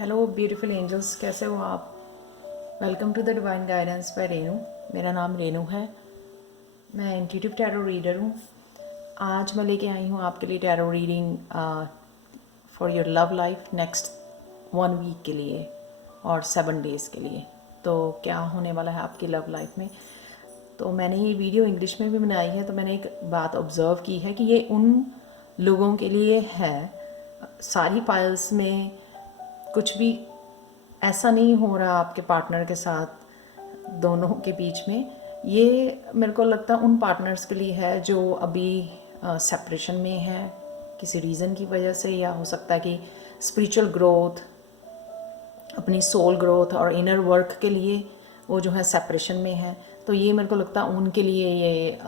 Hello beautiful angels, कैसे हो आप। Welcome to the divine guidance by Renu. मेरा नाम रेनू है। मैं इंट्यूटिव टैरो रीडर हूँ। आज मैं लेके आई हूँ आपके लिए tarot reading for your love life next 1 week के लिए और 7 डेज़ के लिए। तो क्या होने वाला है आपकी लव लाइफ में। तो मैंने ये वीडियो इंग्लिश में भी बनाई है। तो मैंने एक बात ऑब्ज़र्व की है कि ये उन लोगों के लिए है, सारी फाइल्स में कुछ भी ऐसा नहीं हो रहा आपके पार्टनर के साथ, दोनों के बीच में। ये मेरे को लगता है उन पार्टनर्स के लिए है जो अभी सेपरेशन में है किसी रीज़न की वजह से, या हो सकता है कि स्पिरिचुअल ग्रोथ, अपनी सोल ग्रोथ और इनर वर्क के लिए वो जो है सेपरेशन में है। तो ये मेरे को लगता है उनके लिए ये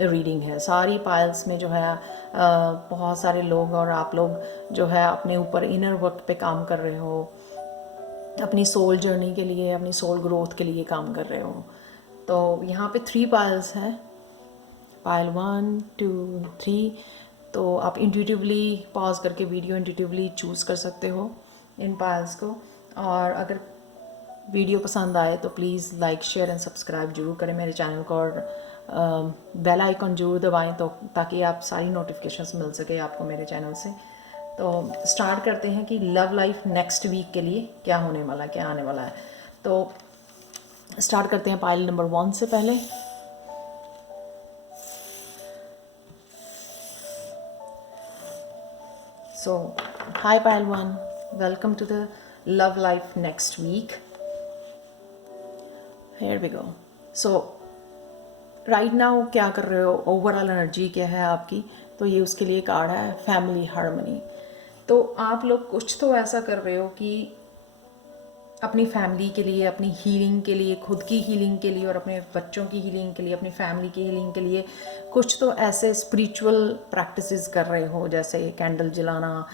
रीडिंग है। सारी पाइल्स में जो है बहुत सारे लोग और आप लोग जो है अपने ऊपर इनर वर्क पे काम कर रहे हो, अपनी सोल जर्नी के लिए, अपनी सोल ग्रोथ के लिए काम कर रहे हो। तो यहाँ पे 3 पाइल्स हैं, पाइल 1 2 3। तो आप इंट्यूटिवली पॉज करके वीडियो इंट्यूटिवली चूज़ कर सकते हो इन पाइल्स को। और अगर वीडियो पसंद आए तो please like share and subscribe जरूर करें मेरे चैनल को, और बेल आइकन जरूर दबाएं तो ताकि आप सारी नोटिफिकेशंस मिल सके आपको मेरे चैनल से। तो स्टार्ट करते हैं कि लव लाइफ नेक्स्ट वीक के लिए क्या होने वाला है, क्या आने वाला है। तो स्टार्ट करते हैं पाइल नंबर 1 से पहले। So, hi pile 1, welcome to the love life next week. Here we go. So, right now क्या कर रहे हो, ओवरऑल एनर्जी क्या है आपकी। तो ये उसके लिए कार्ड है फैमिली हार्मनी। तो आप लोग कुछ तो ऐसा कर रहे हो कि अपनी फैमिली के लिए, अपनी हीलिंग के लिए, खुद की हीलिंग के लिए और अपने बच्चों की हीलिंग के लिए, अपनी फैमिली की हीलिंग के लिए कुछ तो ऐसे स्पिरिचुअल प्रैक्टिसेस कर रहे हो, जैसे कैंडल जलाना,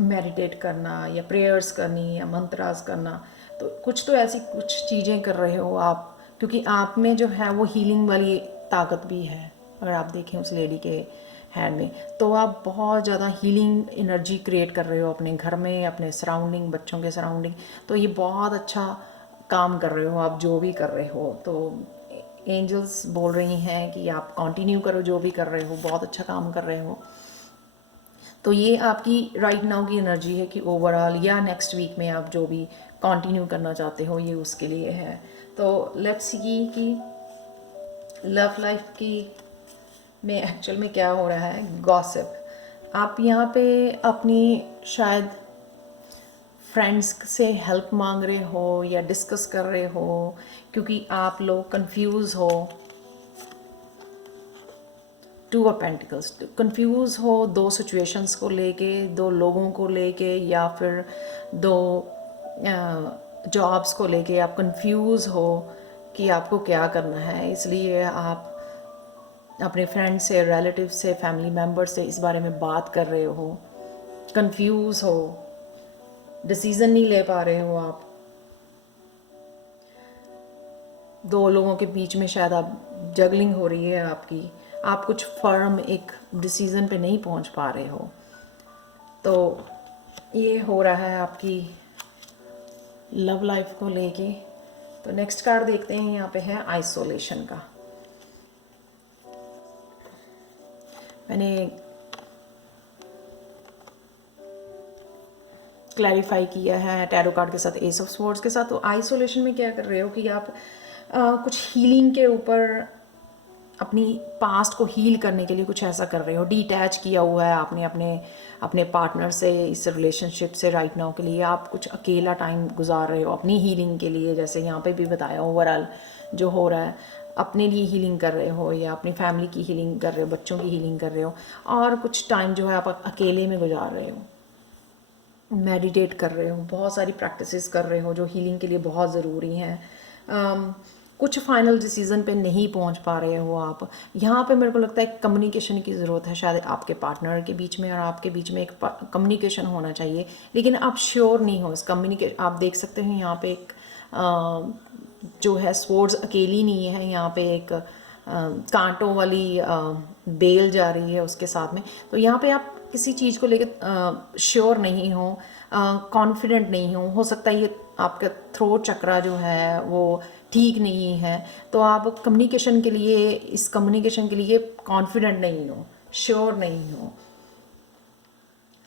मेडिटेट करना, या प्रेयर्स करनी, या मंत्रास करना। तो कुछ तो ऐसी कुछ चीज़ें कर रहे हो आप, क्योंकि आप में जो है वो हीलिंग वाली ताकत भी है। अगर आप देखें उस लेडी के हैंड में, तो आप बहुत ज़्यादा हीलिंग एनर्जी क्रिएट कर रहे हो अपने घर में, अपने सराउंडिंग, बच्चों के सराउंडिंग। तो ये बहुत अच्छा काम कर रहे हो आप जो भी कर रहे हो। तो एंजल्स बोल रही हैं कि आप कंटिन्यू करो जो भी कर रहे हो, बहुत अच्छा काम कर रहे हो। तो ये आपकी राइट नाउ की एनर्जी है कि ओवरऑल या नेक्स्ट वीक में आप जो भी कंटिन्यू करना चाहते हो ये उसके लिए है। तो लेट्स सी कि लव लाइफ की में एक्चुअल में क्या हो रहा है। गॉसिप, आप यहाँ पे अपनी शायद फ्रेंड्स से हेल्प मांग रहे हो या डिस्कस कर रहे हो, क्योंकि आप लोग कंफ्यूज हो। 2 ऑफ पेंटिकल्स, कंफ्यूज हो 2 सिचुएशंस को लेके, 2 लोगों को लेके, या फिर 2 जॉब्स को लेके आप कंफ्यूज हो कि आपको क्या करना है। इसलिए आप अपने फ्रेंड से, रिलेटिव से, फैमिली मेम्बर से इस बारे में बात कर रहे हो, कंफ्यूज हो, डिसीज़न नहीं ले पा रहे हो आप। 2 लोगों के बीच में शायद आप जगलिंग हो रही है आपकी, आप कुछ फर्म एक डिसीज़न पे नहीं पहुंच पा रहे हो। तो ये हो रहा है आपकी लव लाइफ को लेके। तो नेक्स्ट कार्ड देखते हैं, यहाँ पे है आइसोलेशन का। मैंने क्लैरिफाई किया है टैरो कार्ड के साथ, एस ऑफ स्वॉर्ड्स के साथ। तो आइसोलेशन में क्या कर रहे हो कि आप कुछ हीलिंग के ऊपर, अपनी पास्ट को हील करने के लिए कुछ ऐसा कर रहे हो। डिटैच किया हुआ है आपने अपने अपने पार्टनर से, इस रिलेशनशिप से। राइट नाउ के लिए आप कुछ अकेला टाइम गुजार रहे हो अपनी हीलिंग के लिए, जैसे यहाँ पे भी बताया ओवरऑल जो हो रहा है। अपने लिए हीलिंग कर रहे हो, या अपनी फैमिली की हीलिंग कर रहे हो, बच्चों की हीलिंग कर रहे हो, और कुछ टाइम जो है आप अकेले में गुजार रहे हो, मेडिटेट कर रहे हो, बहुत सारी प्रैक्टिसेस कर रहे हो जो हीलिंग के लिए बहुत ज़रूरी हैं। कुछ फाइनल डिसीज़न पे नहीं पहुंच पा रहे हो आप। यहाँ पे मेरे को लगता है कम्युनिकेशन की ज़रूरत है, शायद आपके पार्टनर के बीच में और आपके बीच में एक कम्युनिकेशन होना चाहिए, लेकिन आप श्योर नहीं हो इस कम्युनिकेशन। आप देख सकते हो यहाँ पे एक जो है स्वॉर्ड्स अकेली नहीं है, यहाँ पे एक कांटों वाली बेल जा रही है उसके साथ में। तो यहाँ पे आप किसी चीज़ को लेकर श्योर नहीं हो, कॉन्फिडेंट नहीं हो सकता है ये आपका थ्रोट चक्रा जो है वो ठीक नहीं है, तो आप कम्युनिकेशन के लिए, इस कम्युनिकेशन के लिए कॉन्फिडेंट नहीं हो, श्योर नहीं हो,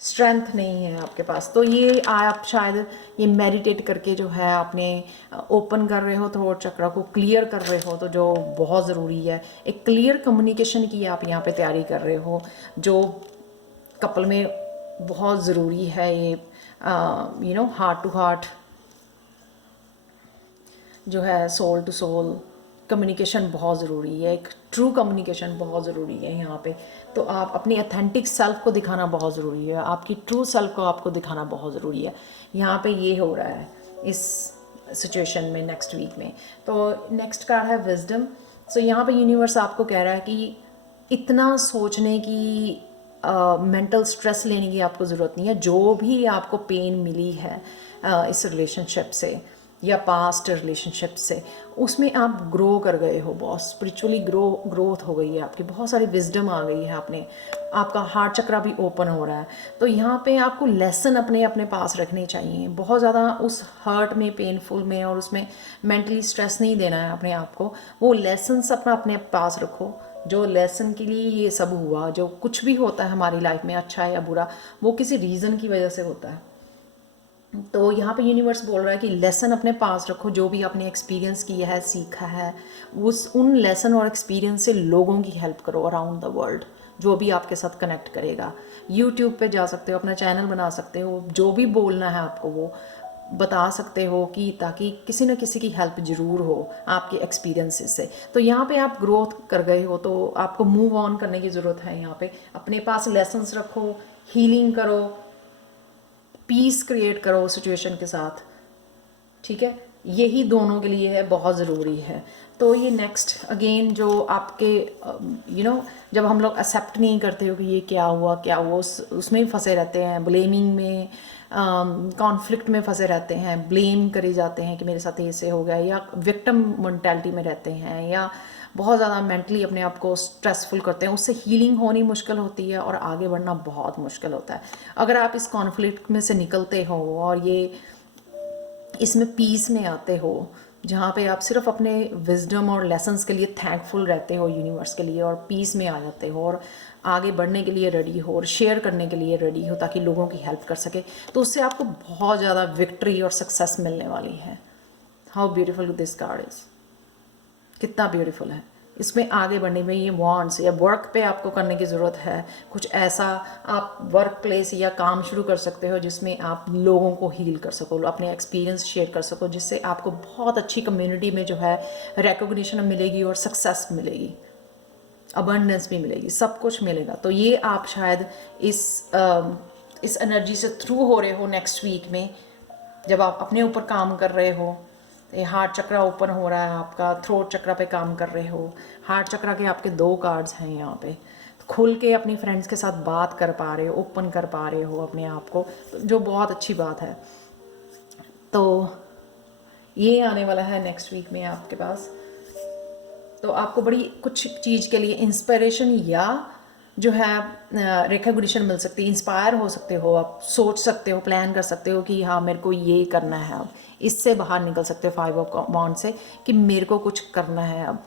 स्ट्रेंथ नहीं है आपके पास। तो ये आप शायद ये मेडिटेट करके जो है आपने ओपन कर रहे हो थ्रोट चक्रा को, क्लियर कर रहे हो, तो जो बहुत ज़रूरी है एक क्लियर कम्युनिकेशन की आप यहाँ पे तैयारी कर रहे हो, जो कपल में बहुत ज़रूरी है। ये हार्ट टू हार्ट जो है, सोल टू सोल कम्युनिकेशन बहुत ज़रूरी है, एक ट्रू कम्युनिकेशन बहुत ज़रूरी है यहाँ पे। तो आप अपनी अथेंटिक सेल्फ को दिखाना बहुत ज़रूरी है, आपकी ट्रू सेल्फ को आपको दिखाना बहुत ज़रूरी है। यहाँ पे ये हो रहा है इस सिचुएशन में नेक्स्ट वीक में। तो नेक्स्ट कार्ड है विजडम। सो यहाँ पे यूनिवर्स आपको कह रहा है कि इतना सोचने की, मेंटल स्ट्रेस लेने की आपको ज़रूरत नहीं है। जो भी आपको पेन मिली है इस रिलेशनशिप से या पास्ट रिलेशनशिप से, उसमें आप ग्रो कर गए हो, बहुत स्पिरिचुअली ग्रोथ हो गई है आपकी, बहुत सारी विजडम आ गई है आपका हार्ट चक्रा भी ओपन हो रहा है। तो यहाँ पे आपको लेसन अपने पास रखने चाहिए, बहुत ज़्यादा उस हर्ट में, पेनफुल में और उसमें मेंटली स्ट्रेस नहीं देना है अपने आप को। वो लेसन्स अपने पास रखो, जो लेसन के लिए ये सब हुआ, जो कुछ भी होता है हमारी लाइफ में अच्छा या बुरा, वो किसी रीज़न की वजह से होता है। तो यहाँ पे यूनिवर्स बोल रहा है कि लेसन अपने पास रखो, जो भी आपने एक्सपीरियंस किया है, सीखा है, उन लेसन और एक्सपीरियंस से लोगों की हेल्प करो अराउंड द वर्ल्ड, जो भी आपके साथ कनेक्ट करेगा। यूट्यूब पे जा सकते हो, अपना चैनल बना सकते हो, जो भी बोलना है आपको वो बता सकते हो, कि ताकि किसी न किसी की हेल्प ज़रूर हो आपके एक्सपीरियंसेस से। तो यहाँ पे आप ग्रोथ कर गए हो, तो आपको मूव ऑन करने की ज़रूरत है। यहाँ पे अपने पास लेसन्स रखो, हीलिंग करो, पीस क्रिएट करो सिचुएशन के साथ, ठीक है। यही दोनों के लिए है, बहुत ज़रूरी है। तो ये नेक्स्ट अगेन जो आपके जब हम लोग एक्सेप्ट नहीं करते हो कि ये क्या हुआ उसमें ही फंसे रहते हैं, ब्लेमिंग में, कॉन्फ्लिक्ट में फंसे रहते हैं, ब्लेम करे जाते हैं कि मेरे साथ ऐसे हो गया, या विक्टिम मेंटालिटी में रहते हैं, या बहुत ज़्यादा मेंटली अपने आप को स्ट्रेसफुल करते हैं। उससे हीलिंग होनी मुश्किल होती है और आगे बढ़ना बहुत मुश्किल होता है। अगर आप इस कॉन्फ्लिक्ट में से निकलते हो और ये इसमें पीस में आते हो, जहाँ पे आप सिर्फ अपने विजडम और लेसन्स के लिए थैंकफुल रहते हो यूनिवर्स के लिए, और पीस में आ जाते हो और आगे बढ़ने के लिए रेडी हो और शेयर करने के लिए रेडी हो ताकि लोगों की हेल्प कर सके, तो उससे आपको बहुत ज़्यादा विक्ट्री और सक्सेस मिलने वाली है। How beautiful this card is, कितना ब्यूटीफुल है। इसमें आगे बढ़ने में ये वांट्स या वर्क पे आपको करने की ज़रूरत है, कुछ ऐसा आप वर्क प्लेस या काम शुरू कर सकते हो जिसमें आप लोगों को हील कर सको, अपने एक्सपीरियंस शेयर कर सको, जिससे आपको बहुत अच्छी कम्युनिटी में जो है रिकॉग्निशन मिलेगी और सक्सेस मिलेगी, अबंडेंस भी मिलेगी, सब कुछ मिलेगा। तो ये आप शायद इस एनर्जी से थ्रू हो रहे हो नेक्स्ट वीक में, जब आप अपने ऊपर काम कर रहे हो। ये हार्ट चक्रा ओपन हो रहा है आपका, थ्रोट चक्रा पे काम कर रहे हो। हार्ट चक्रा के आपके 2 कार्ड्स हैं यहाँ पे, तो खुल के अपनी फ्रेंड्स के साथ बात कर पा रहे हो, ओपन कर पा रहे हो अपने आप को, तो जो बहुत अच्छी बात है। तो ये आने वाला है नेक्स्ट वीक में आपके पास। तो आपको बड़ी कुछ चीज़ के लिए इंस्पिरेशन या जो है रिकॉग्निशन मिल सकती है, इंस्पायर हो सकते हो, आप सोच सकते हो, प्लान कर सकते हो कि हाँ मेरे को ये करना है, अब इससे बाहर निकल सकते हो 5 ऑफ वांड से, कि मेरे को कुछ करना है अब।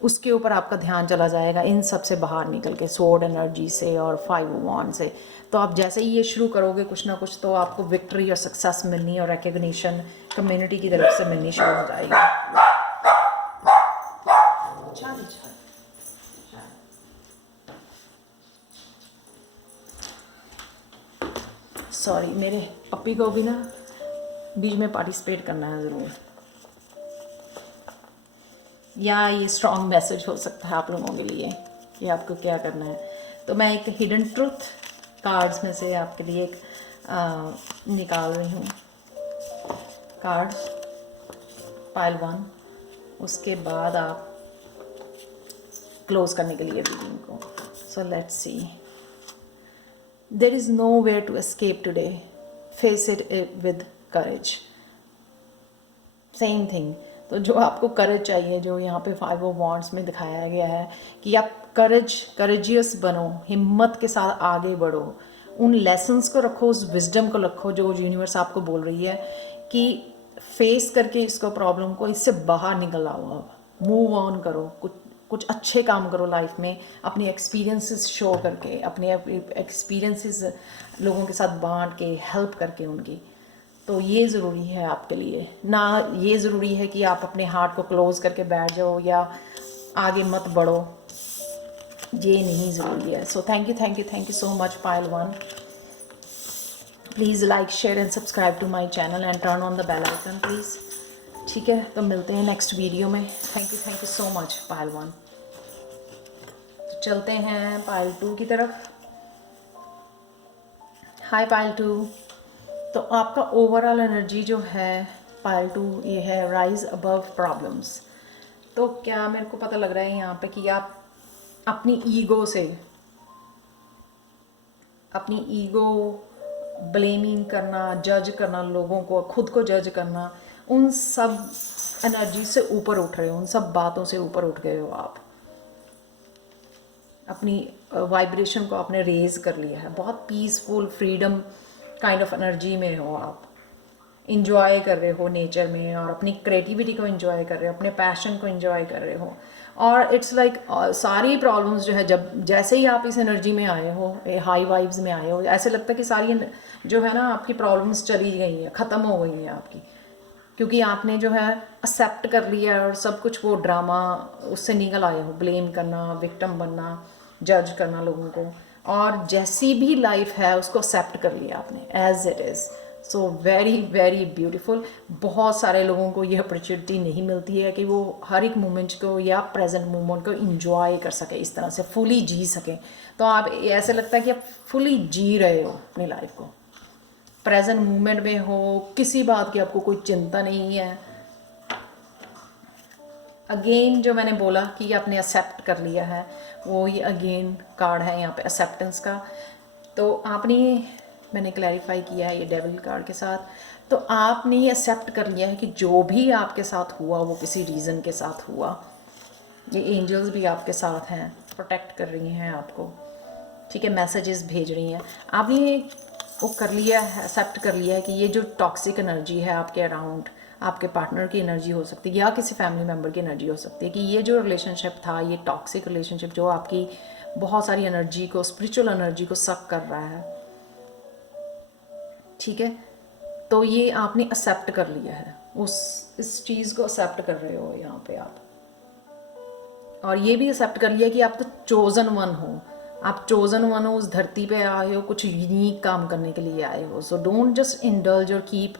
उसके ऊपर आपका ध्यान चला जाएगा इन सब से बाहर निकल के, सोर्ड एनर्जी से और 5 ऑफ वांड से। तो आप जैसे ही ये शुरू करोगे कुछ ना कुछ, तो आपको विक्ट्री और सक्सेस मिलनी और रिकॉग्निशन कम्युनिटी की तरफ से मिलनी शुरू हो जाएगी। सॉरी, मेरे पप्पी को भी ना बीच में पार्टिसिपेट करना है ज़रूर, या ये स्ट्रॉन्ग मैसेज हो सकता है आप लोगों के लिए कि आपको क्या करना है। तो मैं एक हिडन ट्रुथ कार्ड्स में से आपके लिए एक निकाल रही हूँ कार्ड्स, पाइल 1। उसके बाद आप क्लोज करने के लिए रीडिंग को। So let's see. There is nowhere to escape today. Face it with courage. Same thing. तो जो आपको करेज चाहिए, जो यहाँ पे 5 ऑफ वांड्स में दिखाया गया है कि आप करेजियस बनो, हिम्मत के साथ आगे बढ़ो, उन लेसन्स को रखो, उस विजडम को रखो जो यूनिवर्स आपको बोल रही है कि फेस करके इसको प्रॉब्लम को, इससे बाहर निकल आओ, मूव ऑन करो, कुछ अच्छे काम करो लाइफ में, अपने एक्सपीरियंसेस शो करके, अपने एक्सपीरियंसेस लोगों के साथ बांट के, हेल्प करके उनकी। तो ये ज़रूरी है आपके लिए, ना ये ज़रूरी है कि आप अपने हार्ट को क्लोज़ करके बैठ जाओ या आगे मत बढ़ो, ये नहीं ज़रूरी है। So thank you so much pile 1। Please like share and subscribe to my channel and turn on the bell icon please. ठीक है, तो मिलते हैं नेक्स्ट वीडियो में। Thank you so much pile 1। तो चलते हैं पायल 2 की तरफ। हाय पायल 2। तो आपका ओवरऑल एनर्जी जो है पायल 2, ये है राइज अबव प्रॉब्लम्स। तो क्या मेरे को पता लग रहा है यहाँ पे कि आप अपनी ईगो ब्लेमिंग करना, जज करना लोगों को, खुद को जज करना, उन सब एनर्जी से ऊपर उठ रहे हो, उन सब बातों से ऊपर उठ गए हो आप। अपनी वाइब्रेशन को आपने रेज कर लिया है, बहुत peaceful freedom kind of energy में हो आप। इंजॉय कर रहे हो नेचर में, और अपनी क्रिएटिविटी को इंजॉय कर रहे हो, अपने पैशन को इंजॉय कर रहे हो। और इट्स लाइक सारी प्रॉब्लम्स जो है, जब जैसे ही आप इस एनर्जी में आए हो, हाई वाइब्स में आए हो, ऐसे लगता है कि सारी जो है ना आपकी प्रॉब्लम्स चली गई हैं, ख़त्म हो गई हैं आपकी, क्योंकि आपने जो है एक्सेप्ट कर लिया है, और सब कुछ वो ड्रामा उससे निकल आए हो, ब्लेम करना, विक्टिम बनना, जज करना लोगों को, और जैसी भी लाइफ है उसको एक्सेप्ट कर लिया आपने as it is. So very very beautiful. बहुत सारे लोगों को ये अपॉर्चुनिटी नहीं मिलती है कि वो हर एक मोमेंट को या प्रेजेंट मोमेंट को इंजॉय कर सके, इस तरह से फुली जी सकें। तो आप ऐसे लगता है कि आप फुली जी रहे हो अपनी लाइफ को, प्रेजेंट मोमेंट में हो, किसी बात की आपको कोई चिंता नहीं है। अगेन जो मैंने बोला कि आपने एक्सेप्ट कर लिया है, वो ये अगेन कार्ड है यहाँ पे एक्सेप्टेंस का। तो आपने, मैंने क्लैरिफाई किया है ये डेविल कार्ड के साथ, तो आपने ये एक्सेप्ट कर लिया है कि जो भी आपके साथ हुआ वो किसी रीज़न के साथ हुआ। ये एंजल्स भी आपके साथ हैं, प्रोटेक्ट कर रही हैं आपको, ठीक है, मैसेजेस भेज रही हैं। आपने वो कर लिया है, एक्सेप्ट कर लिया है कि ये जो टॉक्सिक एनर्जी है आपके अराउंड, आपके पार्टनर की एनर्जी हो सकती है या किसी फैमिली मेम्बर की एनर्जी हो सकती है, कि ये जो रिलेशनशिप था, ये टॉक्सिक रिलेशनशिप जो आपकी बहुत सारी एनर्जी को, स्पिरिचुअल एनर्जी को सक कर रहा है, ठीक है, तो ये आपने एक्सेप्ट कर लिया है, इस चीज़ को एक्सेप्ट कर रहे हो यहाँ पे आप। और ये भी एक्सेप्ट कर लिया कि आप तो चोजन वन हो, आप चोजन वन हो, उस धरती पे आए हो कुछ यूनिक काम करने के लिए आए हो। सो डोंट जस्ट इंडल्ज और कीप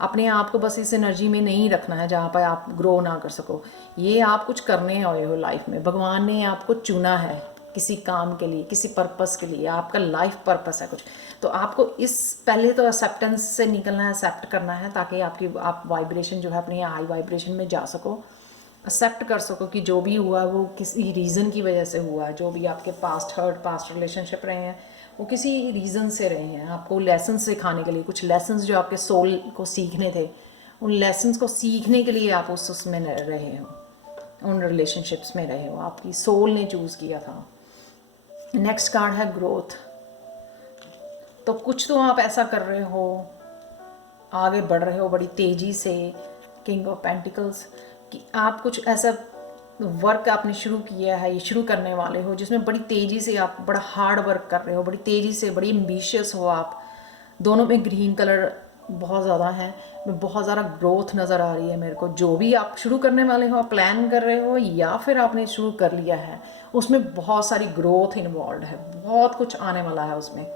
अपने आप को बस इस एनर्जी में नहीं रखना है जहाँ पर आप ग्रो ना कर सको। ये आप कुछ करने आए हो लाइफ में, भगवान ने आपको चुना है किसी काम के लिए, किसी पर्पस के लिए, आपका लाइफ पर्पस है कुछ। तो आपको इस पहले तो एक्सेप्टेंस से निकलना है, एक्सेप्ट करना है, ताकि आप वाइब्रेशन जो है अपनी हाई वाइब्रेशन में जा सको, एक्सेप्ट कर सको कि जो भी हुआ वो किसी रीज़न की वजह से हुआ है। जो भी आपके पास्ट हर्ट, पास्ट रिलेशनशिप रहे हैं, वो किसी रीज़न से रहे हैं, आपको लेसन सिखाने के लिए, कुछ लेसन्स जो आपके सोल को सीखने थे, उन लेसन्स को सीखने के लिए आप उसमें रहे हो, उन रिलेशनशिप्स में रहे हो, आपकी सोल ने चूज़ किया था। नेक्स्ट कार्ड है ग्रोथ। तो कुछ तो आप ऐसा कर रहे हो, आगे बढ़ रहे हो बड़ी तेज़ी से, किंग ऑफ पेंटिकल्स, कि आप कुछ ऐसा वर्क आपने शुरू किया है, ये शुरू करने वाले हो, जिसमें बड़ी तेज़ी से आप बड़ा हार्ड वर्क कर रहे हो, बड़ी तेज़ी से, बड़ी एम्बिशियस हो आप। दोनों में ग्रीन कलर बहुत ज़्यादा है, बहुत ज़्यादा ग्रोथ नज़र आ रही है मेरे को। जो भी आप शुरू करने वाले हो, आप प्लान कर रहे हो या फिर आपने शुरू कर लिया है, उसमें बहुत सारी ग्रोथ इन्वॉल्व है, बहुत कुछ आने वाला है उसमें।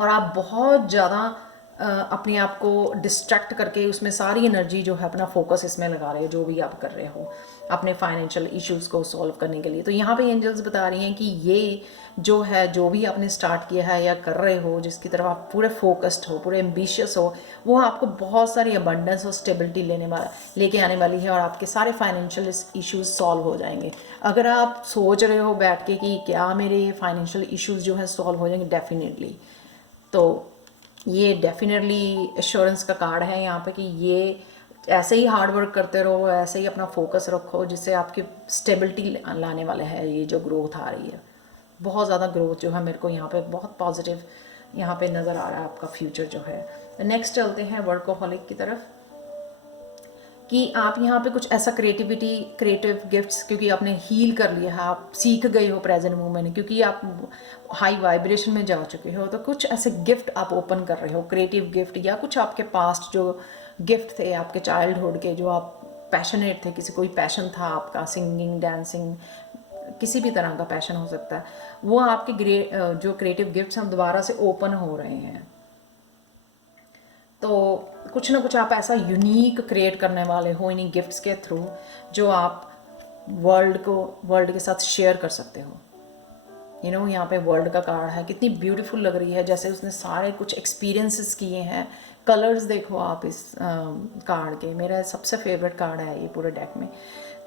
और आप बहुत ज़्यादा अपने आप को डिस्ट्रैक्ट करके उसमें सारी एनर्जी जो है अपना फोकस इसमें लगा रहे हो, जो भी आप कर रहे हो अपने फाइनेंशियल इश्यूज़ को सॉल्व करने के लिए। तो यहाँ पे एंजल्स बता रही हैं कि ये जो है, जो भी आपने स्टार्ट किया है या कर रहे हो, जिसकी तरफ आप पूरे फोकस्ड हो, पूरे एम्बिशियस हो, वो आपको बहुत सारी अबंडेंस और स्टेबिलिटी लेके आने वाली है, और आपके सारे फाइनेंशियल इश्यूज़ सॉल्व हो जाएंगे। अगर आप सोच रहे हो बैठ के कि क्या मेरे फाइनेंशियल इश्यूज़ जो है सॉल्व हो जाएंगे, डेफिनेटली, तो ये डेफिनेटली एश्योरेंस का कार्ड है यहाँ पे कि ये ऐसे ही हार्ड वर्क करते रहो, ऐसे ही अपना फोकस रखो, जिससे आपकी स्टेबिलिटी लाने वाले है ये जो ग्रोथ आ रही है। बहुत ज़्यादा ग्रोथ जो है मेरे को यहाँ पे बहुत पॉजिटिव यहाँ पे नज़र आ रहा है आपका फ्यूचर जो है। नेक्स्ट चलते हैं वर्कोहॉलिक की तरफ, कि आप यहाँ पे कुछ ऐसा क्रिएटिव गिफ्ट्स, क्योंकि आपने हील कर लिया है, आप सीख गए हो प्रेजेंट मोमेंट, क्योंकि आप हाई वाइब्रेशन में जा चुके हो, तो कुछ ऐसे गिफ्ट आप ओपन कर रहे हो, क्रिएटिव गिफ्ट, या कुछ आपके पास्ट जो गिफ्ट थे आपके चाइल्डहुड के, जो आप पैशनेट थे, किसी कोई पैशन था आपका, सिंगिंग, डांसिंग, किसी भी तरह का पैशन हो सकता है, वो आपके जो क्रिएटिव गिफ्ट्स हम दोबारा से ओपन हो रहे हैं। तो कुछ ना कुछ आप ऐसा यूनिक क्रिएट करने वाले हो इन्हीं गिफ्ट्स के थ्रू, जो आप वर्ल्ड के साथ शेयर कर सकते हो। यहाँ पे वर्ल्ड का कार्ड है, कितनी ब्यूटीफुल लग रही है, जैसे उसने सारे कुछ एक्सपीरियंसेस किए हैं। कलर्स देखो आप इस कार्ड के, मेरा सबसे फेवरेट कार्ड है ये पूरे डेक में।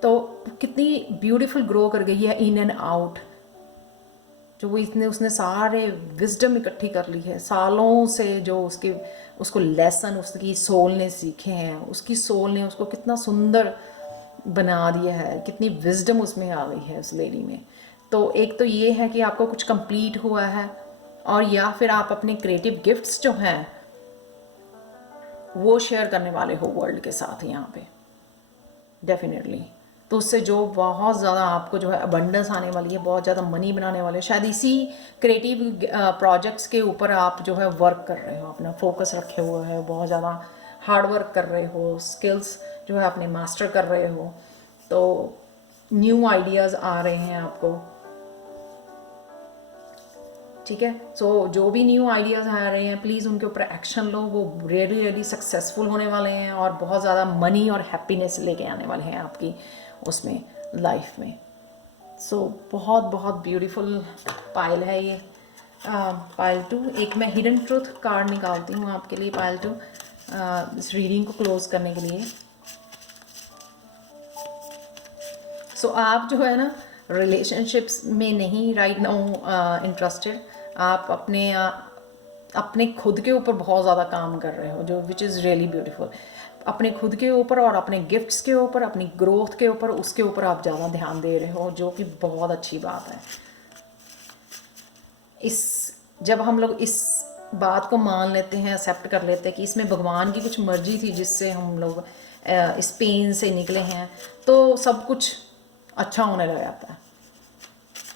तो कितनी ब्यूटीफुल ग्रो कर गई है इन एंड आउट, जो वो उसने सारे विजडम इकट्ठी कर ली है सालों से, जो उसको लेसन उसकी सोल ने सीखे हैं, उसकी सोल ने उसको कितना सुंदर बना दिया है, कितनी विजडम उसमें आ गई है उस लेडी में। तो एक तो ये है कि आपको कुछ कंप्लीट हुआ है, और या फिर आप अपने क्रिएटिव गिफ्ट्स जो हैं वो शेयर करने वाले हो वर्ल्ड के साथ यहाँ पे डेफिनेटली। तो उससे जो बहुत ज़्यादा आपको जो है अबंडेंस आने वाली है, बहुत ज़्यादा मनी बनाने वाले, शायद इसी क्रिएटिव प्रोजेक्ट्स के ऊपर आप जो है वर्क कर रहे हो, अपना फोकस रखे हुए है, बहुत ज़्यादा हार्ड वर्क कर रहे हो, स्किल्स जो है अपने मास्टर कर रहे हो, तो न्यू आइडियाज़ आ रहे हैं आपको, ठीक है। सो जो भी न्यू आइडियाज़ आ रहे हैं प्लीज़ उनके ऊपर एक्शन लो, वो रियली सक्सेसफुल होने वाले हैं, और बहुत ज़्यादा मनी और हैप्पीनेस लेके आने वाले हैं आपकी उसमें लाइफ में। सो बहुत बहुत ब्यूटीफुल पायल है ये, पायल 2। एक मैं हिडन ट्रूथ कार्ड निकालती हूँ आपके लिए पायल 2 इस रीडिंग को क्लोज करने के लिए। सो आप जो है ना रिलेशनशिप्स में नहीं राइट नाउ इंटरेस्टेड, आप अपने खुद के ऊपर बहुत ज़्यादा काम कर रहे हो, जो विच इज़ रियली ब्यूटीफुल। अपने खुद के ऊपर और अपने गिफ्ट्स के ऊपर, अपनी ग्रोथ के ऊपर, उसके ऊपर आप ज़्यादा ध्यान दे रहे हो, जो कि बहुत अच्छी बात है। जब हम लोग इस बात को मान लेते हैं, एक्सेप्ट कर लेते हैं कि इसमें भगवान की कुछ मर्जी थी जिससे हम लोग इस पेन से निकले हैं, तो सब कुछ अच्छा होने लग जाता है,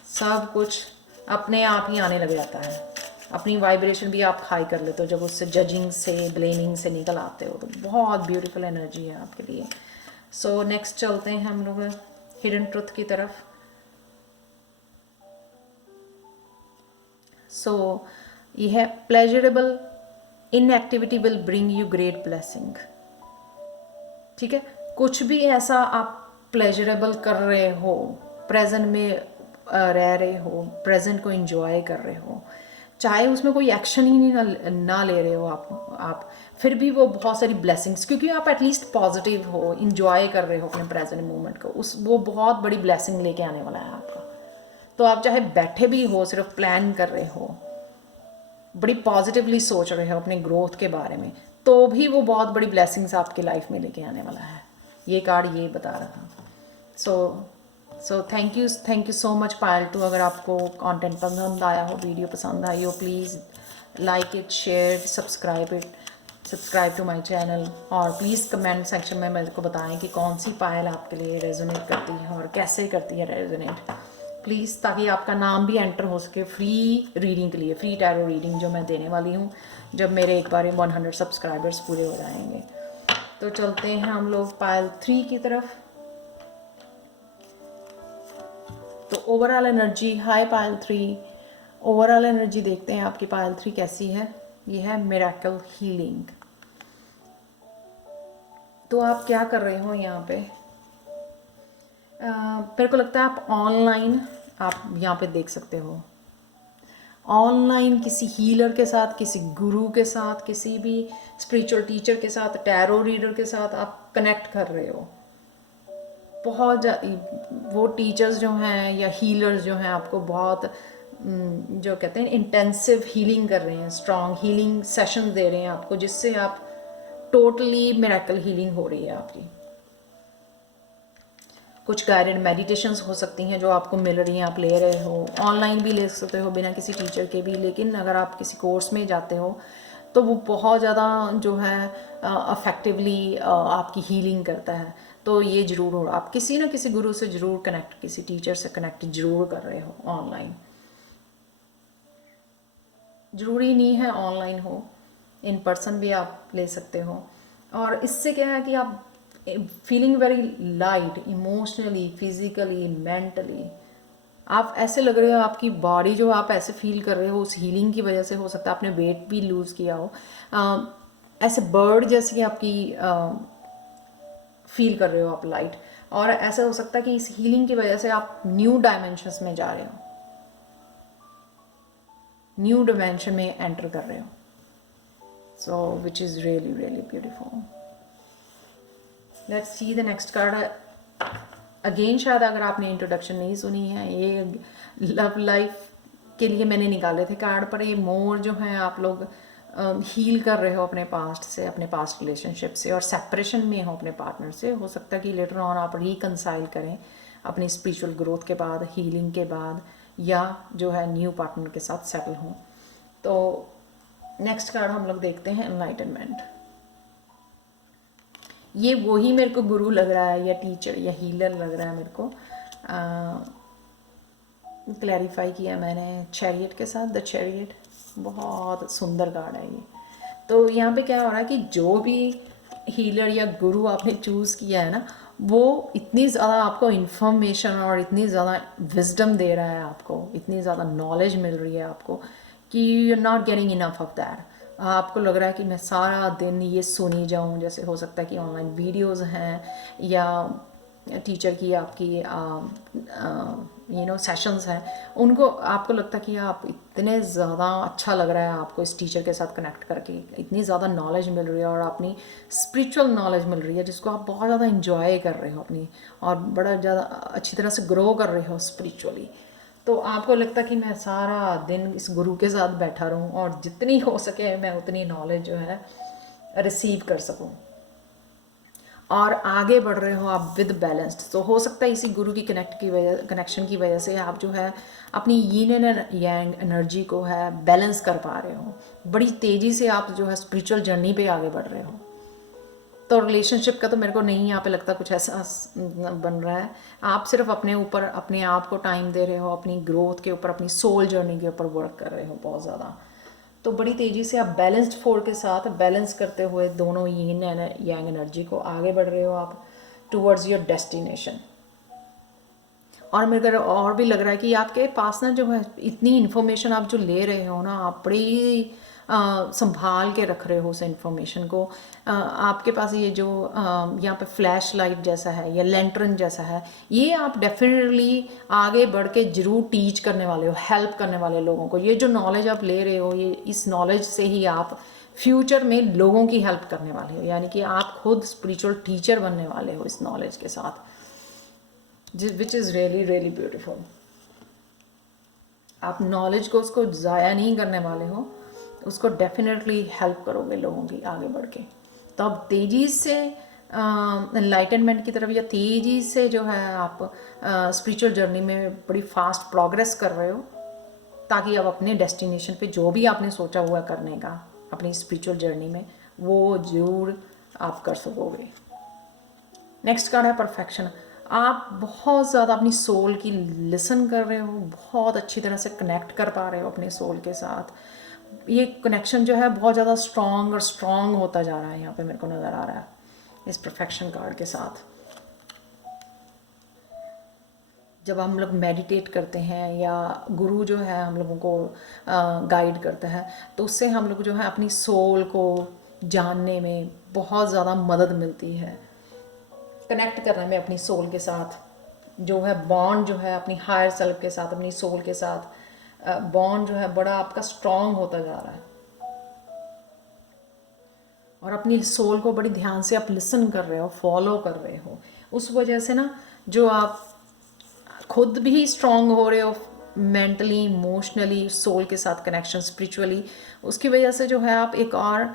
सब कुछ अपने आप ही आने लग जाता है। अपनी वाइब्रेशन भी आप हाई कर लेते हो जब उससे जजिंग से, ब्लेमिंग से निकल आते हो, तो बहुत ब्यूटीफुल एनर्जी है आपके लिए। सो नेक्स्ट चलते हैं हम लोग हिडन ट्रुथ की तरफ। सो ये है pleasurable inactivity will bring you great blessing, ठीक है। कुछ भी ऐसा आप प्लेजरेबल कर रहे हो, प्रेजेंट में रह रहे हो, प्रेजेंट को एंजॉय कर रहे हो, चाहे उसमें कोई एक्शन ही नहीं ना ले रहे हो आप फिर भी वो बहुत सारी ब्लेसिंग्स, क्योंकि आप एटलीस्ट पॉजिटिव हो, इंजॉय कर रहे हो अपने प्रेजेंट मोमेंट को, वो बहुत बड़ी ब्लेसिंग लेके आने वाला है आपका। तो आप चाहे बैठे भी हो, सिर्फ प्लान कर रहे हो, बड़ी पॉजिटिवली सोच रहे हो अपने ग्रोथ के बारे में, तो भी वो बहुत बड़ी ब्लेसिंग्स आपकी लाइफ में लेके आने वाला है। ये कार्ड ये बता रहा था। So thank you so much Payal 2। अगर आपको कंटेंट पसंद आया हो, वीडियो पसंद आई हो, please like it, share, subscribe to my channel, और प्लीज़ कमेंट सेक्शन में मेरे को बताएं कि कौन सी पायल आपके लिए रेजोनेट करती है और कैसे करती है रेजोनेट, प्लीज़, ताकि आपका नाम भी एंटर हो सके फ्री रीडिंग के लिए, फ्री टैरो रीडिंग जो मैं देने वाली हूँ जब मेरे एक बार 100 सब्सक्राइबर्स पूरे हो जाएंगे। तो चलते हैं हम लोग पायल 3 की तरफ। तो ओवरऑल एनर्जी, हाय पायल 3, ओवरऑल एनर्जी देखते हैं आपकी पायल 3 कैसी है। ये है मिरेकल हीलिंग। तो आप क्या कर रहे हो यहाँ पे, मेरे को लगता है आप ऑनलाइन, आप यहाँ पे देख सकते हो ऑनलाइन किसी हीलर के साथ, किसी गुरु के साथ, किसी भी स्पिरिचुअल टीचर के साथ, टैरो रीडर के साथ आप कनेक्ट कर रहे हो। बहुत वो टीचर्स जो हैं या हीलर्स जो हैं आपको बहुत जो कहते हैं इंटेंसिव हीलिंग कर रहे हैं, स्ट्रॉन्ग हीलिंग सेशन दे रहे हैं आपको, जिससे आप टोटली मिरेकल हीलिंग हो रही है आपकी। कुछ गाइडेड मेडिटेशंस हो सकती हैं जो आपको मिल रही हैं, आप ले रहे हो, ऑनलाइन भी ले सकते हो बिना किसी टीचर के भी, लेकिन अगर आप किसी कोर्स में जाते हो तो वो बहुत ज़्यादा जो है अफेक्टिवली आपकी हीलिंग करता है। तो ये ज़रूर हो, आप किसी ना किसी गुरु से ज़रूर कनेक्ट, किसी टीचर से कनेक्ट ज़रूर कर रहे हो ऑनलाइन। ज़रूरी नहीं है ऑनलाइन हो, इन पर्सन भी आप ले सकते हो। और इससे क्या है कि आप feeling very light emotionally, physically, mentally, आप ऐसे लग रहे हो, आपकी बॉडी जो आप ऐसे फील कर रहे हो उस हीलिंग की वजह से, हो सकता है आपने वेट भी लूज़ किया हो, ऐसे बर्ड जैसी आपकी फील कर रहे हो आप लाइट। और ऐसा हो सकता है कि इस हीलिंग की वजह से आप न्यू डायमेंशंस में जा रहे हो, न्यू डिमेंशन में एंटर कर रहे हो। So which is really really beautiful. Let's see the next card. Again शायद अगर आपने इंट्रोडक्शन नहीं सुनी है, ये लव लाइफ के लिए मैंने निकाले थे कार्ड, पर ये मोर जो है आप लोग हील कर रहे हो अपने पास्ट से, अपने पास्ट रिलेशनशिप से, और सेपरेशन में हो अपने पार्टनर से। हो सकता है कि लेटर ऑन आप रिकंसाइल करें अपनी स्पिरिचुअल ग्रोथ के बाद, हीलिंग के बाद, या जो है न्यू पार्टनर के साथ सेटल हों। तो नेक्स्ट कार्ड हम लोग देखते हैं एनलाइटनमेंट। ये वही मेरे को गुरु लग रहा है, या टीचर या हीलर लग रहा है मेरे को। क्लैरिफाई किया मैंने चैरियट के साथ, द चैरियट बहुत सुंदर कार्ड है ये। तो यहाँ पे क्या हो रहा है कि जो भी हीलर या गुरु आपने चूज़ किया है ना, वो इतनी ज़्यादा आपको इन्फॉर्मेशन और इतनी ज़्यादा विजडम दे रहा है आपको, इतनी ज़्यादा नॉलेज मिल रही है आपको कि you are not getting enough of that. आपको लग रहा है कि मैं सारा दिन ये सुनी जाऊँ, जैसे हो सकता है कि ऑनलाइन वीडियोज़ हैं या टीचर की आपकी सेशंस हैं, उनको आपको लगता है कि आप इतने ज़्यादा अच्छा लग रहा है आपको इस टीचर के साथ कनेक्ट करके, इतनी ज़्यादा नॉलेज मिल रही है और अपनी स्पिरिचुअल नॉलेज मिल रही है जिसको आप बहुत ज़्यादा इंजॉय कर रहे हो अपनी, और बड़ा ज़्यादा अच्छी तरह से ग्रो कर रहे हो स्पिरिचुअली। तो आपको लगता है कि मैं सारा दिन इस गुरु के साथ बैठा रहूं और जितनी हो सके मैं उतनी नॉलेज जो है रिसीव कर सकूं, और आगे बढ़ रहे हो आप विद बैलेंस्ड। तो हो सकता है इसी गुरु की कनेक्शन की वजह से आप जो है अपनी यीन एंड यांग एनर्जी को है बैलेंस कर पा रहे हो, बड़ी तेज़ी से आप जो है स्पिरिचुअल जर्नी पे आगे बढ़ रहे हो। तो रिलेशनशिप का तो मेरे को नहीं यहाँ पे लगता कुछ ऐसा बन रहा है, आप सिर्फ अपने ऊपर, अपने आप को टाइम दे रहे हो, अपनी ग्रोथ के ऊपर, अपनी सोल जर्नी के ऊपर वर्क कर रहे हो बहुत ज़्यादा। तो बड़ी तेज़ी से आप बैलेंस्ड फोर के साथ बैलेंस करते हुए दोनों यीन एंड यांग एनर्जी को आगे बढ़ रहे हो आप टूवर्ड्स योर डेस्टिनेशन। और मेरे को और भी लग रहा है कि आपके पास ना जो है इतनी इन्फॉर्मेशन आप जो ले रहे हो ना, आप बड़ी संभाल के रख रहे हो उस इन्फॉर्मेशन को। आपके पास ये जो यहाँ पे फ्लैश लाइट जैसा है या लैंटर्न जैसा है, ये आप डेफिनेटली आगे बढ़ के ज़रूर टीच करने वाले हो, हेल्प करने वाले लोगों को। ये जो नॉलेज आप ले रहे हो, ये इस नॉलेज से ही आप फ्यूचर में लोगों की हेल्प करने वाले हो, यानी कि आप खुद स्पिरिचुअल टीचर बनने वाले हो इस नॉलेज के साथ, विच इज़ रियली रियली ब्यूटीफुल। आप नॉलेज को उसको ज़ाया नहीं करने वाले हो, उसको डेफिनेटली हेल्प करोगे लोगों की आगे बढ़ के। तो आप तेज़ी से एनलाइटनमेंट की तरफ, या तेज़ी से जो है आप स्पिरिचुअल जर्नी में बड़ी फास्ट प्रोग्रेस कर रहे हो, ताकि आप अपने डेस्टिनेशन पे जो भी आपने सोचा हुआ करने का अपनी स्पिरिचुअल जर्नी में, वो ज़रूर आप कर सकोगे। नेक्स्ट कार्ड है परफेक्शन। आप बहुत ज़्यादा अपनी सोल की लिसन कर रहे हो, बहुत अच्छी तरह से कनेक्ट कर पा रहे हो अपने सोल के साथ। ये कनेक्शन जो है बहुत ज़्यादा स्ट्रॉन्ग और स्ट्रॉन्ग होता जा रहा है, यहाँ पे मेरे को नज़र आ रहा है इस परफेक्शन कार्ड के साथ। जब हम लोग मेडिटेट करते हैं या गुरु जो है हम लोगों को गाइड करता है, तो उससे हम लोग जो है अपनी सोल को जानने में बहुत ज़्यादा मदद मिलती है, कनेक्ट करने में अपनी सोल के साथ। जो है बॉन्ड जो है अपनी हायर सेल्फ के साथ, अपनी सोल के साथ बॉन्ड जो है बड़ा आपका स्ट्रॉन्ग होता जा रहा है, और अपनी सोल को बड़ी ध्यान से आप लिसन कर रहे हो, फॉलो कर रहे हो। उस वजह से ना जो आप खुद भी स्ट्रॉन्ग हो रहे हो मेंटली, इमोशनली, सोल के साथ कनेक्शन, स्पिरिचुअली, उसकी वजह से जो है आप एक और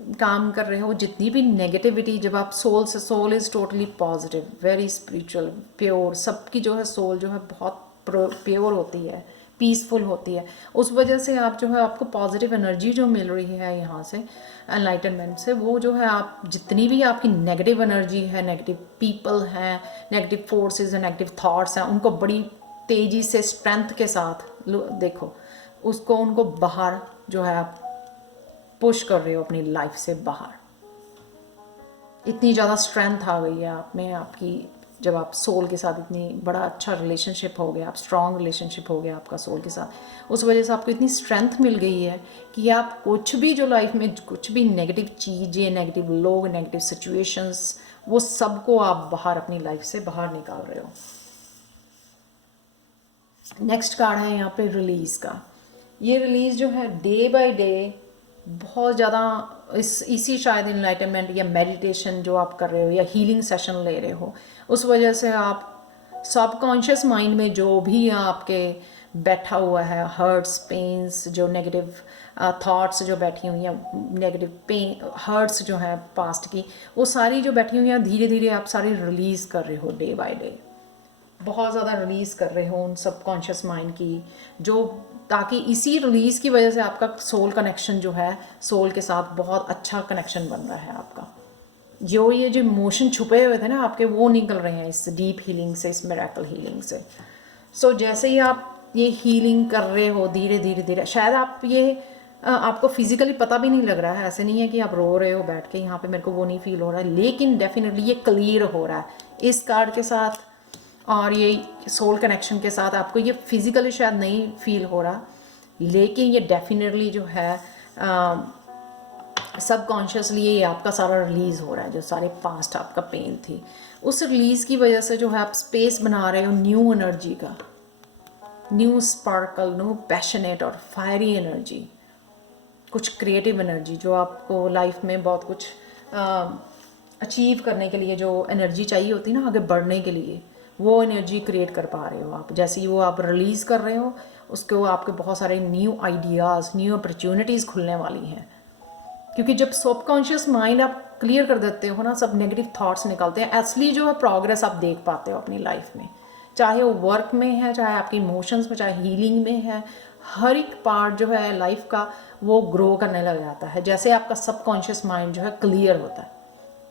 काम कर रहे हो, जितनी भी नेगेटिविटी, जब आप सोल से, soul is totally positive, very spiritual, pure, सबकी जो है सोल जो है बहुत प्योर होती है, पीसफुल होती है। उस वजह से आप जो है, आपको पॉजिटिव एनर्जी जो मिल रही है यहाँ से एनलाइटनमेंट से, वो जो है आप जितनी भी आपकी नेगेटिव एनर्जी है, नेगेटिव पीपल हैं, नेगेटिव फोर्सेस हैं, नेगेटिव थॉट्स हैं, उनको बड़ी तेज़ी से स्ट्रेंथ के साथ देखो उसको, उनको बाहर जो है आप पुश कर रहे हो अपनी लाइफ से बाहर। इतनी ज़्यादा स्ट्रेंथ आ गई है आप में, आपकी, जब आप सोल के साथ इतनी बड़ा अच्छा रिलेशनशिप हो गया, आप स्ट्रॉन्ग रिलेशनशिप हो गया आपका सोल के साथ, उस वजह से आपको इतनी स्ट्रेंथ मिल गई है कि आप कुछ भी जो लाइफ में कुछ भी नेगेटिव चीज़ें, नेगेटिव लोग, नेगेटिव सिचुएशंस, वो सबको आप बाहर अपनी लाइफ से बाहर निकाल रहे हो। नेक्स्ट कार्ड है यहाँ पे रिलीज़ का। ये रिलीज़ जो है डे बाय डे बहुत ज़्यादा इसी शायद इनलाइटनमेंट या मेडिटेशन जो आप कर रहे हो या हीलिंग सेशन ले रहे हो, उस वजह से आप सबकॉन्शियस माइंड में जो भी आपके बैठा हुआ है हर्ट्स, पेन्स, जो नेगेटिव थॉट्स जो बैठी हुई हैं, नेगेटिव पेन हर्ट्स जो है पास्ट की, वो सारी जो बैठी हुई हैं धीरे धीरे आप सारी रिलीज़ कर रहे हो डे बाय डे, बहुत ज़्यादा रिलीज़ कर रहे हो उन सबकॉन्शियस माइंड की, जो ताकि इसी रिलीज़ की वजह से आपका सोल कनेक्शन जो है, सोल के साथ बहुत अच्छा कनेक्शन बन रहा है आपका। जो ये जो इमोशन छुपे हुए थे ना आपके, वो निकल रहे हैं इस डीप हीलिंग से, इस मिरेकल हीलिंग से। सो जैसे ही आप ये हीलिंग कर रहे हो धीरे धीरे धीरे, शायद आप ये आपको फिजिकली पता भी नहीं लग रहा है, ऐसे नहीं है कि आप रो रहे हो बैठ के यहाँ पे, मेरे को वो नहीं फील हो रहा है, लेकिन डेफिनेटली ये क्लियर हो रहा है इस कार्ड के साथ और ये सोल कनेक्शन के साथ। आपको ये फिजिकली शायद नहीं फील हो रहा, लेकिन ये डेफिनेटली जो है सबकॉन्शियसली ये आपका सारा रिलीज़ हो रहा है, जो सारे पास्ट आपका पेन थी, उस रिलीज़ की वजह से जो है आप स्पेस बना रहे हो न्यू एनर्जी का, न्यू स्पार्कल, न्यू पैशनेट और फायरी एनर्जी, कुछ क्रिएटिव एनर्जी, जो आपको लाइफ में बहुत कुछ अचीव करने के लिए जो एनर्जी चाहिए होती है ना आगे बढ़ने के लिए, वो एनर्जी क्रिएट कर पा रहे हो आप। जैसे ही वो आप रिलीज़ कर रहे हो, उसके वो आपके बहुत सारे न्यू आइडियाज़, न्यू अपॉर्चुनिटीज़ खुलने वाली हैं, क्योंकि जब सबकॉन्शियस माइंड आप क्लियर कर देते हो ना, सब नेगेटिव थॉट्स निकलते हैं, असली जो है प्रोग्रेस आप देख पाते हो अपनी लाइफ में, चाहे वो वर्क में है, चाहे आपके इमोशंस में, चाहे हीलिंग में है, हर एक पार्ट जो है लाइफ का वो ग्रो करने लग जाता है जैसे आपका सबकॉन्शियस माइंड जो है क्लियर होता है।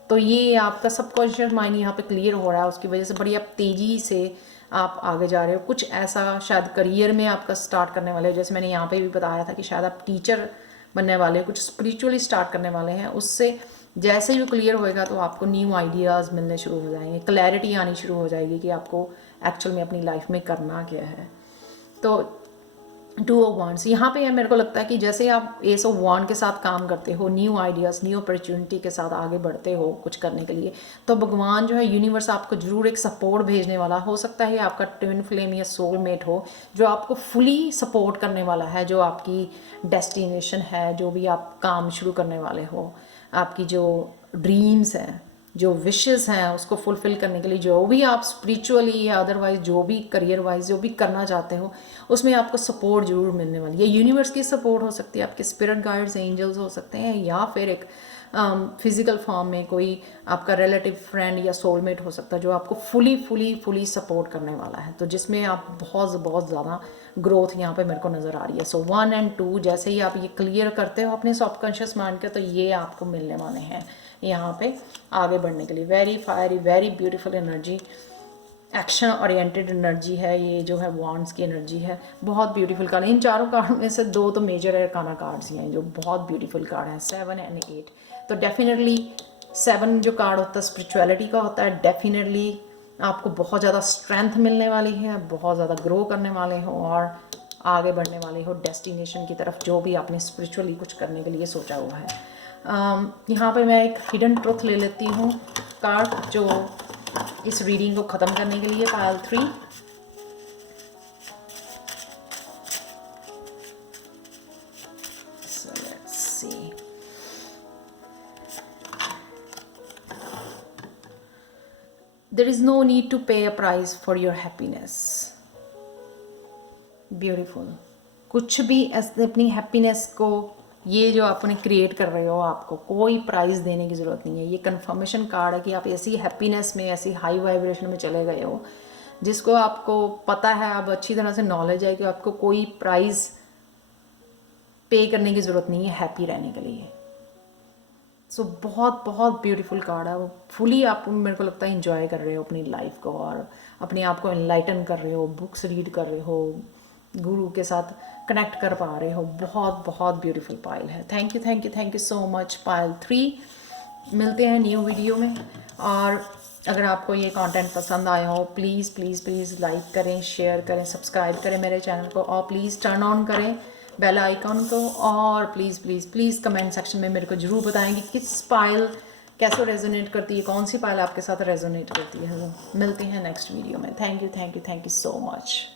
तो ये आपका सबकॉन्शियस माइंड यहाँ पे क्लियर हो रहा है, उसकी वजह से बड़ी आप तेज़ी से आप आगे जा रहे हो। कुछ ऐसा शायद करियर में आपका स्टार्ट करने वाले हो, जैसे मैंने यहाँ पे भी बताया था कि शायद आप टीचर बनने वाले हो, कुछ स्पिरिचुअली स्टार्ट करने वाले हैं। उससे जैसे ही वो क्लियर होएगा तो आपको न्यू आइडियाज़ मिलने शुरू हो जाएंगे, क्लैरिटी आनी शुरू हो जाएगी कि आपको एक्चुअल में अपनी लाइफ में करना क्या है। तो 2 ऑफ वांड्स यहाँ पे है, मेरे को लगता है कि जैसे आप एस ऑफ वांड के साथ काम करते हो, न्यू आइडियाज़, न्यू अपॉर्चुनिटी के साथ आगे बढ़ते हो कुछ करने के लिए, तो भगवान जो है, यूनिवर्स आपको ज़रूर एक सपोर्ट भेजने वाला हो सकता है। आपका ट्विन फ्लेम या सोलमेट हो जो आपको फुली सपोर्ट करने वाला है, जो आपकी डेस्टिनेशन है, जो भी आप काम शुरू करने वाले हो, आपकी जो ड्रीम्स हैं, जो विशेस हैं, उसको फुलफ़िल करने के लिए जो भी आप स्पिरिचुअली या अदरवाइज जो भी करियर वाइज जो भी करना चाहते हो, उसमें आपको सपोर्ट ज़रूर मिलने वाली है। यूनिवर्स की सपोर्ट हो सकती है, आपके स्पिरिट गाइड्स, एंजल्स हो सकते हैं, या फिर एक फिज़िकल फॉर्म में कोई आपका रिलेटिव, फ्रेंड या सोलमेट हो सकता है जो आपको फुली सपोर्ट करने वाला है, तो जिसमें आप बहुत ज़्यादा ग्रोथ यहाँ पे मेरे को नज़र आ रही है। सो 1 और 2 जैसे ही आप ये क्लियर करते हो अपने सबकॉन्शियस माइंड के, तो ये आपको मिलने वाले हैं यहाँ पे आगे बढ़ने के लिए। Very fiery, very beautiful energy, action oriented energy है ये, जो है वॉन्ड्स की एनर्जी है, बहुत ब्यूटीफुल कार्ड। इन चारों कार्ड में से 2 तो मेजर अरकाना कार्ड्स ही हैं जो बहुत ब्यूटीफुल कार्ड हैं, 7 और 8। तो डेफिनेटली 7 जो कार्ड होता है स्पिरिचुअलिटी का होता है, डेफिनेटली आपको बहुत ज़्यादा स्ट्रेंथ मिलने वाली है, बहुत ज़्यादा ग्रो करने वाले हो और आगे बढ़ने वाले हो डेस्टिनेशन की तरफ, जो भी आपने स्पिरिचुअली कुछ करने के लिए सोचा हुआ है। यहाँ पे मैं एक हिडन ट्रुथ ले लेती हूँ कार्ड, जो इस रीडिंग को ख़त्म करने के लिए, पायल 3। So let's see. There is no need to pay a price for your happiness. Beautiful. कुछ भी ऐसे अपनी हैप्पीनेस को ये जो आपने क्रिएट कर रहे हो, आपको कोई प्राइज़ देने की ज़रूरत नहीं है। ये कंफर्मेशन कार्ड है कि आप ऐसी हैप्पीनेस में, ऐसी हाई वाइब्रेशन में चले गए हो जिसको आपको पता है, अब अच्छी तरह से नॉलेज है कि आपको कोई प्राइज़ पे करने की ज़रूरत नहीं है हैप्पी रहने के लिए। सो बहुत बहुत ब्यूटीफुल कार्ड है वो। फुली आप, मेरे को लगता है, इंजॉय कर रहे हो अपनी लाइफ को और अपने आप को एनलाइटन कर रहे हो, बुक्स रीड कर रहे हो, गुरु के साथ कनेक्ट कर पा रहे हो। बहुत बहुत ब्यूटीफुल पायल है। Thank you thank you thank you so much Payal 3। मिलते हैं न्यू वीडियो में। और अगर आपको ये कंटेंट पसंद आया हो, प्लीज़ प्लीज़ प्लीज़ लाइक करें, शेयर करें, सब्सक्राइब करें मेरे चैनल को, और प्लीज़ टर्न ऑन करें बेल आइकॉन को। और please please please comment section में मेरे को ज़रूर बताएं कि किस पायल कैसे रेजोनेट करती है, कौन सी पायल आपके साथ रेजोनेट करती है। मिलते हैं नेक्स्ट वीडियो में। Thank you thank you thank you so much.